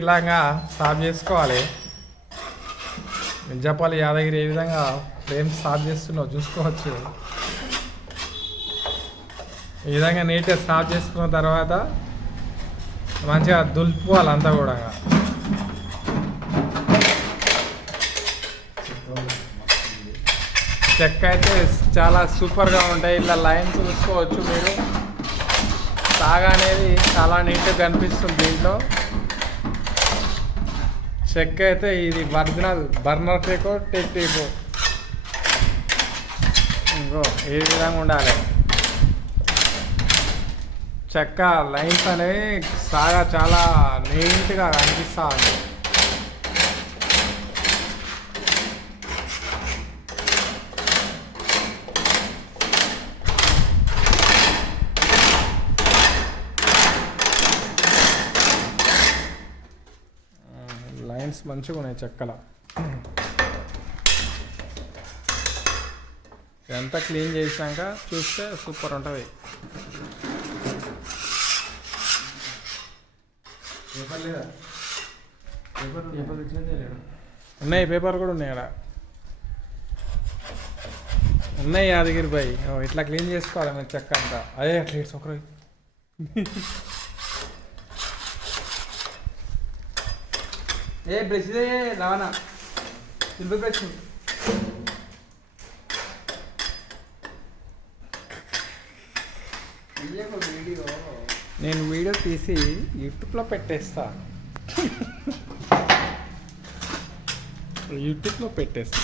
విధంగా స్టాప్ చేసుకోవాలి. మిర్జాపల్లి యాదగిరి ఏ విధంగా ఫ్రేమ్ స్టాప్ చేస్తున్నావు చూసుకోవచ్చు. ఈ విధంగా నీట్గా స్టాప్ చేసుకున్న తర్వాత మంచిగా దులుపుకోవాలి అంతా కూడా. చెక్క అయితే చాలా సూపర్గా ఉంటాయి. ఇలా లైన్స్ చూసుకోవచ్చు మీరు. సాగా అనేది చాలా నీట్గా కనిపిస్తుంది దీంట్లో. చెక్క అయితే ఇది ఒరిజినల్ బర్నర్ టేకో టేక్ టేకో ఇంకో ఏ విధంగా ఉండాలి? చెక్క లైన్స్ అనేవి సాగా చాలా నీట్గా కనిపిస్తూ లైన్స్ మంచిగా ఉన్నాయి చెక్కల. ఇదంతా క్లీన్ చేసినాక చూస్తే సూపర్ ఉంటుంది. ఉన్నాయి పేపర్ కూడా ఉన్నాయి అక్కడ ఉన్నాయి యాదగిరి బాయ్. ఓ, ఇట్లా క్లీన్ చేసుకోవాలి మీరు చెక్క అంతా. అదే అట్లా ఇట్స్ ఒకరు ఏ బ్రష్ ఇదే లవణ సిల్వర్ బ్రష్. వీడియో. నేను వీడియో తీసి యూట్యూబ్లో పెట్టేస్తా. యూట్యూబ్లో పెట్టేస్తా.